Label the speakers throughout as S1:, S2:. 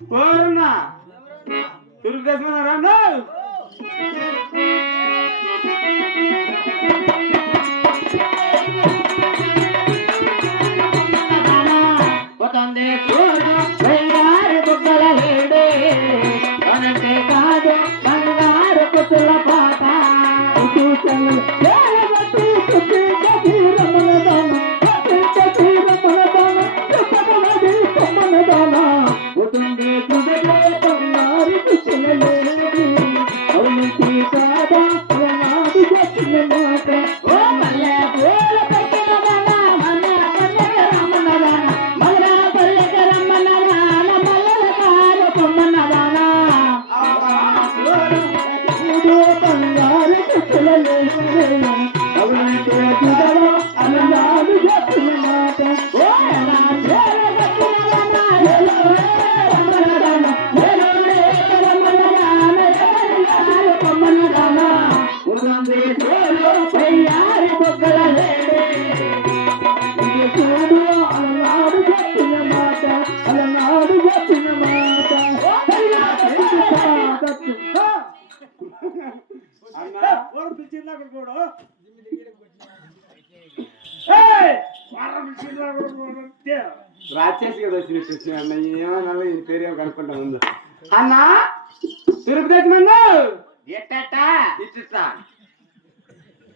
S1: ఓరన్నా తెలుగుదేశం రాను
S2: పోతుంది.
S1: వారం రాచేసి కదా వచ్చినట్టు వచ్చి అన్న ఏమన్నా ఈ పేరు ఏమో కనుక్కుంటా ముందు అన్నా తిరుపతి మందు
S2: ఎట్టటా
S1: ఇట్ట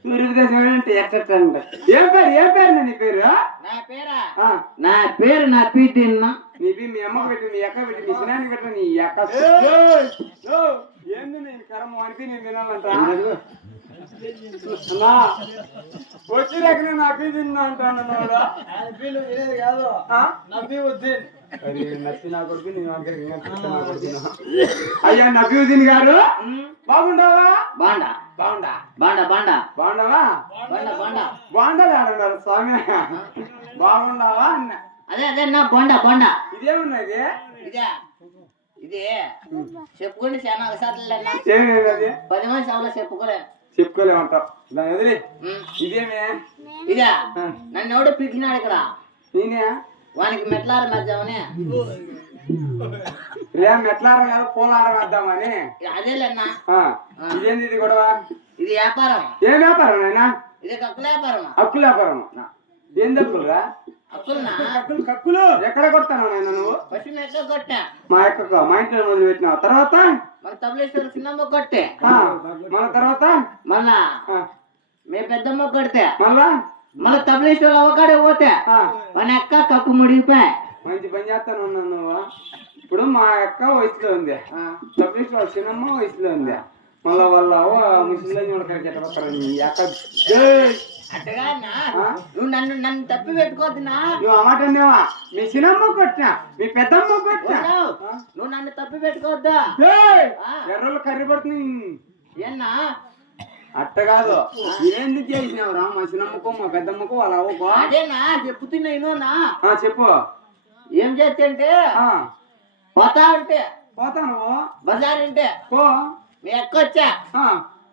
S1: తిరుపతి అంటే అంట ఏం పేరు ఏం పేరు నీ పేరు
S2: నా పేరా
S1: ఆ,
S2: నా పేరు నా పీటిన్న
S1: నీ పి- మీ అమ్మ పెట్టి మీ అక్క పెట్టి మీ సినానికి పెట్టి నీ అక్క ఏంది నేను కరమ్మ అనిపి నేను తినాలంట అన్నా వచ్చి రకనే నాకు తిన్నా అంటాను
S3: కాదు.
S1: ఆ?
S3: నబీవుద్దీన్
S1: అది నచ్చి నా కొడుకు నేను ఆఖరికి ఇంకా పిచ్చ నా కొడుకునా. అయ్యా నబీవుద్దీన్ గారు? బాగుండవా?
S2: బాండా
S1: బాగుండా.
S2: బాండా బాండా
S1: బాగుండవా?
S2: బాండా బాండా
S1: బాగుండాలి అన్నారు స్వామి. బాగుండవా అన్న.
S2: అదే అదే నా బొండా బొండా
S1: ఇదేమన్నా ఇది?
S2: ఇదే. ఇది. చెప్పుకోండి చాలా
S1: అది.
S2: పది మంది సభలో చెప్పుకోలే
S1: చెప్పుకోలేమంటావు. దాని ఎదురి. ఇదేమే?
S2: ఇదే? నన్ను ఎవడో పీకినాడు ఇక్కడ.
S1: నేనే?
S2: వానికి మెట్లారు మధ్యమని
S1: రేం ఎట్లారం కాదు పోలారం వేద్దామని.
S2: అదేలేనా
S1: ఆ, ఇదేంది ఇది గొడవ?
S2: ఇది వ్యాపారం.
S1: ఏం వ్యాపారం నాయనా?
S2: ఇది కక్కుల వ్యాపారం.
S1: అక్కుల వ్యాపారం ఏం దక్కులురా ఎక్కడ నాయన నువ్వు? మా యొక్క మా ఇంట్లో పెట్టినావు. తర్వాత?
S2: మన తబలేశ్వరం చిన్నమ్మ కొట్టే
S1: మన తర్వాత?
S2: మళ్ళా?
S1: ఆ,
S2: మీ పెద్దమ్మ కొడితే?
S1: మళ్ళా?
S2: మళ్ళీ తబలేశ్వరం అవకాడే పోతే?
S1: ఆ,
S2: మన అక్క కక్కు ముడిగిపోయి
S1: మంచి పని చేస్తాను నువ్వు. ఇప్పుడు మా అక్క వయసులో ఉంది. వాళ్ళ చిన్నమ్మ వయసులో ఉంది. మళ్ళా వాళ్ళ అవ్వ ముసలిలో ఎట్లా!
S2: అట్టగా
S1: ఆ?
S2: నువ్వు నన్ను నన్ను తప్పి పెట్టుకోవద్దునా?
S1: నువ్వు మీ చిన్నమ్మ కొట్టినా మీ పెద్దమ్మ కొట్టినా?
S2: నువ్వు నన్ను తప్పి పెట్టుకోవద్దా.
S1: ఎర్రలు కర్రీ పడుతుంది
S2: ఏన్నా?
S1: అట్ట కాదు. ఏంది చేసినావురా? మా చిన్నమ్మకు మా పెద్దమ్మకు వాళ్ళ అవ్వకు?
S2: అదేనా? చెప్పుతున్నా
S1: చెప్పు.
S2: ఏం చేస్తే అంటే
S1: ఆ,
S2: పోతా ఉంటే
S1: పోతాను
S2: బజార్ ఉంటే
S1: పో.
S2: మీ అక్క వచ్చా?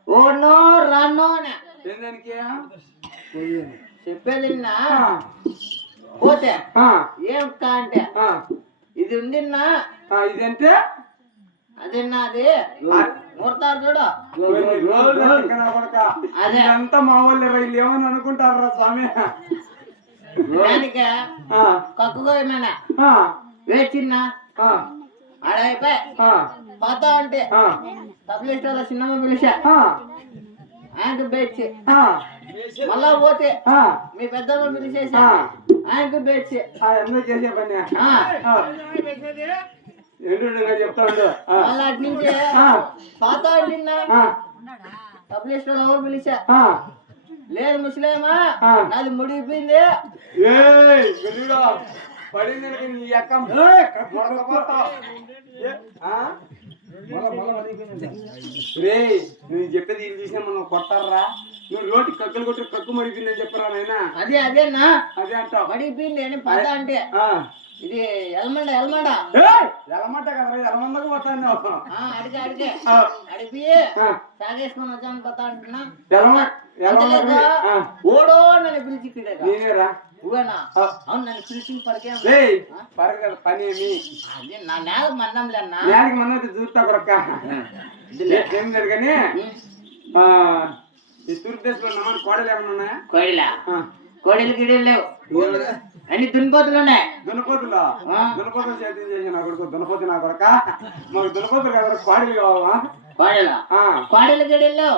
S2: ఓనో రానో అని
S1: ఏందానికి
S2: చెప్పేది విన్నా?
S1: ఆ,
S2: పోతే. ఏం అంటే? ఇది ఉందిన్నా?
S1: ఇదంటే
S2: అది? అది నూరుతారు చూడు. అదే.
S1: ఇదంతా మా వాళ్ళు వీళ్ళు ఏమని అనుకుంటారా స్వామి?
S2: దానికి? కక్కుగా ఏమైనా వేచిన్నా? ఆడైపోయి. పోతా
S1: ఆ,
S2: తబలేశ్వర చిన్నమ్మ పిలిచా. ఆయనకు
S1: ఆ,
S2: మళ్ళా పోతే మీ పెద్దమ్మ పిలిచేసి. ఆయనకు
S1: ఆ, ఎందుకు చేసే పని?
S2: ఆ,
S1: ఆ. ఏంటో ఇంకా చెప్తా ఉండు ఆ,
S2: మళ్ళా అటు నుంచి పోతా పిలిచా?
S1: ఆ.
S2: లేదు ముసలేమా. నాది ముడిపోయింది
S1: పడింది నీ అక్క? రేయ్ నువ్వు చెప్పేది ఏం చేసినా మనం కొట్టారా నువ్వు రోడ్డు కక్కులు కొట్టి కక్కు మడిపోయిందని చెప్పరా నాయనా?
S2: అదే అదేనా
S1: అదే అంటావు.
S2: మడిపోయింది పద అంటే.
S1: ఆ.
S2: ఇది ఎల్మండ ఎల్మండ.
S1: ఎలమంట కదరా ఎలమందకు పోతాను
S2: ఆ, అడిగే అడిగే.
S1: ఆ.
S2: తాగేసుకొని వచ్చాను పోతా అంటున్నా. ఓడో నన్ను పిలిచి
S1: నేనేరా? పరగల పని ఏమి?
S2: నా నేల
S1: నేలకి మన చూస్తా ఏం లేదు కానీ ఆ, ఈ తూర్పుదేశంలో నమ్మని కోడలు ఏమైనా ఉన్నాయా?
S2: కోడిలా?
S1: ఆ,
S2: కోడిలు గిడీలు లేవు. అన్ని దున్నిపోతులు ఉన్నాయి.
S1: దున్నపోతులా?
S2: ఆ.
S1: దున్నపోతులు చేతి చేసి నా కొడుకు దున్నపోతు నా కొడక? మాకు దున్నపోతులు కదా కోడలు కావాలా?
S2: కోడిలా?
S1: ఆ,
S2: కోడలు గిడీలు.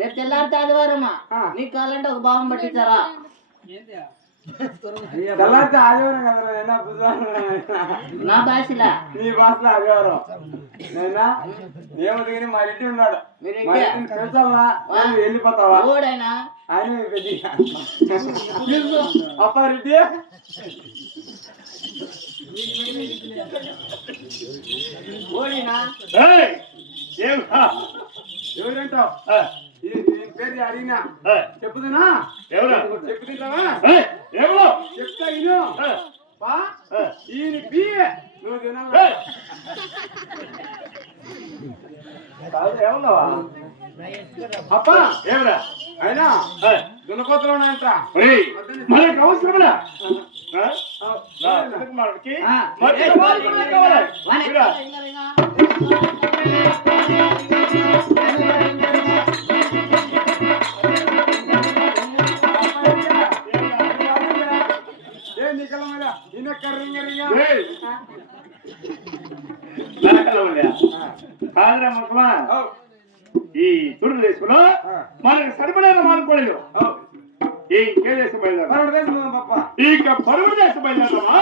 S2: రేపు తెల్లారితే ఆదివారమా
S1: ఆ.
S2: నీకు కావాలంటే ఒక భాగం పట్టించారా
S1: తెల్లారితే ఆదివారం కదా నాయనా, బుధవారం
S2: నా భాషలా?
S1: నీ భాషలో ఆదివారం. నైనా ఏమది కానీ మా ఉన్నాడు. వెళ్ళిపోతావా?
S2: ఓడైనా?
S1: ఆయన మీ పెద్ద అప్ప రెడ్డి.
S2: ఓడినా?
S1: ఎవరంటావు
S4: ఆ,
S1: ఈ ఈ పేరు అడిగినా చెప్పుదునా
S4: ఎవరా?
S1: చెప్పు తింటావా
S4: ఏయ్! ఏమో?
S1: చెప్తా ఇను పా ఈయన బి నువ్వు!
S4: కాదు, ఏమన్నావా?
S1: అప్ప
S4: ఏమరా?
S1: అయినా దున్నపోతలో ఉన్నాయంట!
S4: మనకి మనకి కావాలి. కాదురా
S1: ఔ,
S4: ఈ తుడు దేశంలో మనకి సరిపడైన మానుకోలేదు ఇంకే దేశం బయలుదేరా ఇక పరువు దేశం బయలుదేరమా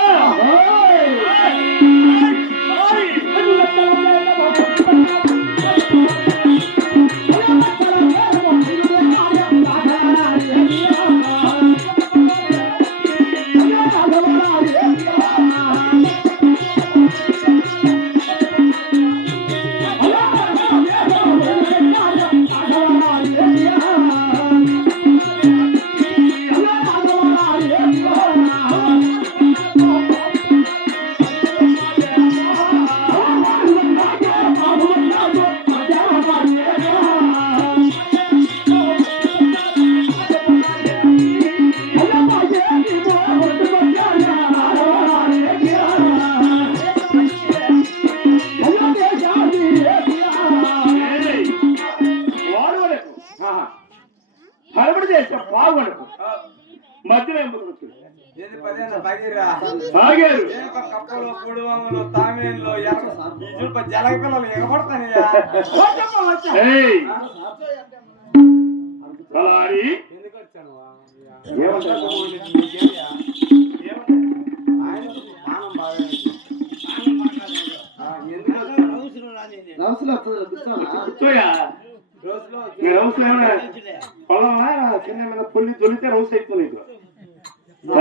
S1: పుడువంగులు తామేన్లు ఎర్ర ఈ చూప జలగ పిల్లలు ఎగబడతానయ్యా వచ్చమ్మా, వచ్చా.
S4: ఏయ్
S1: ఆ?
S4: అలారి
S1: ఎందుకు వచ్చాను
S4: ఏమంటావు?
S1: ఆయన ప్రాణం
S4: రౌస్ ఏమైనా చిన్న తొలితే రౌస్ అయిపోలేదు నీకు.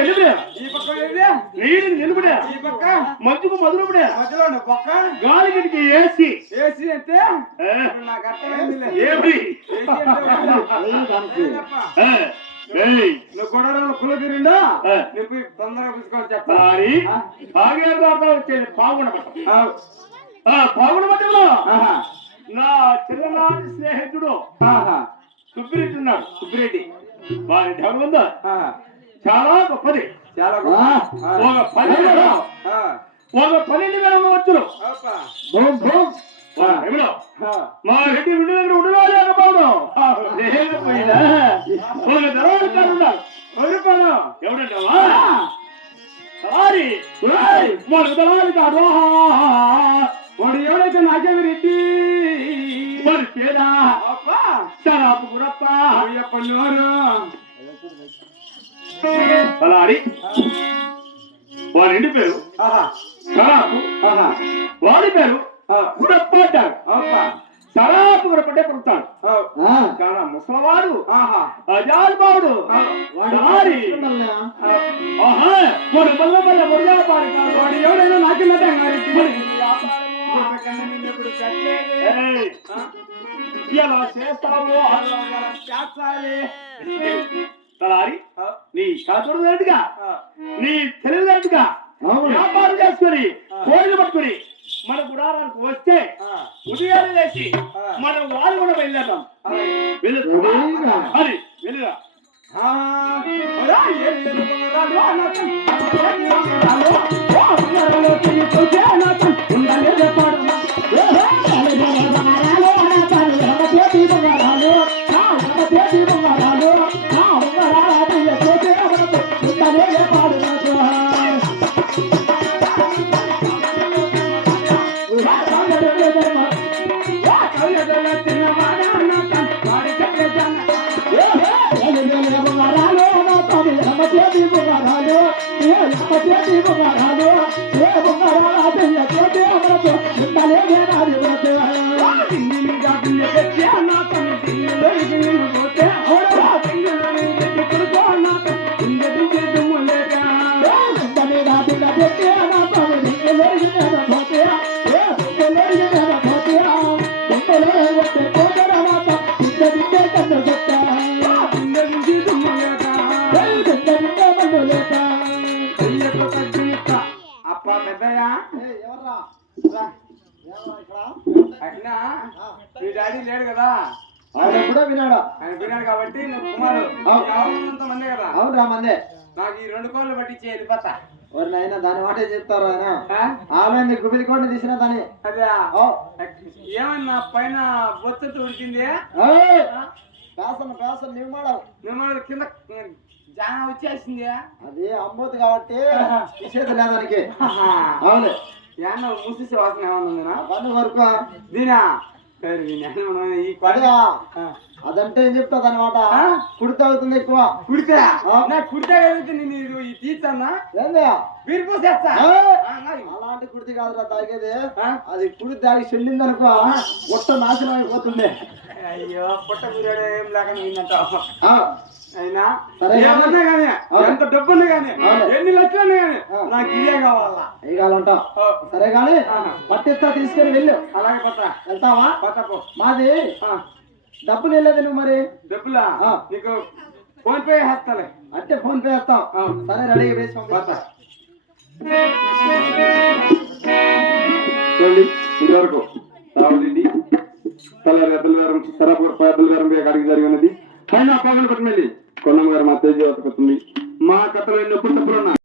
S4: ఎలుగుడే
S1: ఈ పక్క ఈ పక్క.
S4: మంచుకు
S1: బొక్క.
S4: గాలి గడికి ఏసి.
S1: ఏసీ అంటే నాకు అర్థమైందిలే
S4: ఏమి
S1: ఆహా,
S4: నా చిన్ననాటి స్నేహితుడు సుబ్బిరెడ్డి ఉన్నాడు.
S1: సుబ్బిరెడ్డి.
S4: వారి ధనం ఉందా చాలా గొప్పది. ఒక పన్నెండు
S1: ఆ,
S4: ఒక పన్నెండు వేల వచ్చును.
S1: అబ్బా,
S4: ఒక ఎవడో
S1: ఆ,
S4: మా రెడ్డి విడి దగ్గర ఉండడా లేకపోవడం లేకపోయినా ఒక ధర్మాధికారి ఉన్నాడు
S1: వదిలిపోను.
S4: ఎవడంటావా సారీ మన ధర్మాధికారు
S1: వాడు ఎవడైతే నాకేమి రెడ్డి?
S4: మరి పేద?
S1: అబ్బా
S4: శరాపు గురప్ప!
S1: అయ్యప్ప నోరు
S4: అలాడి వాడి ఇంటి పేరు?
S1: ఆహా,
S4: వాడి పేరు? గురప్ప అంటాడు
S1: అబ్బా,
S4: శరాపు గురప్పటే పుడతాడు చాలా ముసలవాడు.
S1: ఆహా,
S4: అజాల్బావుడు. సారీ ఆహా!
S1: వాడు ఎవడైనా
S4: ఇలా చేస్తావు అలా తలారి నీ చదువుగా నీ తెలివినట్టుగా వ్యాపారం చేసుకుని కోళ్ళు పట్టుకుని మన గుడారానికి వస్తే ఉదయాన్నే లేచి మనం వాళ్ళు కూడా బయలుదేరాం వెళ్ళు అది వెళ్ళురా
S1: అప్ప మీ డాడీ లేడు కదా?
S3: ఆయన కూడా వినాడా
S1: ఆయన విన్నాడు కాబట్టి నువ్వు
S3: అవును.
S1: మందే కదా?
S3: అవును రామందే
S1: నాకు ఈ రెండు కోళ్ళు పట్టించి వెళ్ళిపోతా
S3: ఎవరు నాయన దాని మాటే చెప్తారు ఆయన? ఆమె గుబిలి కొండ తీసిన దాని
S1: అదే. ఏమన్నా పైన బొత్తు ఉడికింది?
S3: ఏయ్! పేసన పేసన నీవు మాడవు.
S1: మిమ్మల్ని కింద జాన వచ్చేసింది?
S3: అది అమ్మోతు కాబట్టి విషేది లేదానికి. అవును.
S1: ఏమన్నా మూసేసే వాసన ఏమన్నా
S3: అవన్నీ వరకు
S1: దీనా? ఈ నాయనమ్మ ఈ
S3: పడే
S1: పడే
S3: అదంటే ఏం చెప్తాది అనమాట? కుడితే అవుతుంది ఎక్కువ.
S1: కుడితే కుడితే నేను ఇది ఈ తీస్తానా
S3: ఏంది?
S1: వీరు పోసేస్తా.
S3: ఏయ్!
S1: ఆ, నాయ్.
S3: అలాంటి కుడితి కాదురా తాగేది? అది కుడి తాగి చెల్లింది అనుకో ఒట్ట నాశనం అయిపోతుంది.
S1: అయ్యో పుట్ట ఏం లేక అయినా. ఏమన్నా? కానీ. ఎంత డబ్బు ఉన్నా కానీ. ఎన్ని లక్షలు కానీ. నాకు ఇదే కావాలా?
S3: వేయగాలంట
S1: ఓ,
S3: సరే కానీ. పట్టిస్తా తీసుకొని వెళ్ళు.
S1: అలాగే పట్ట.
S3: వెళ్తావా?
S1: పట్ట పో.
S3: మాది డబ్బులు వెళ్ళేది నువ్వు మరి.
S1: డబ్బులా?
S3: ఆ.
S1: నీకు ఫోన్ పే వేస్తాలే
S3: అంటే ఫోన్ పే వేస్తాం. సరే రెడీగా వేసి
S1: పట్ట.
S3: పంపిస్తా
S4: చూడండి ఇదివరకు రావులండి తల రెద్దల గారు సరపు పెద్దల గారు అడిగి జరిగి ఉన్నది. ఆయన పగలు కొట్టమల్లి కొండమ్మ గారు మా తేజ మా కథలో ఎన్నో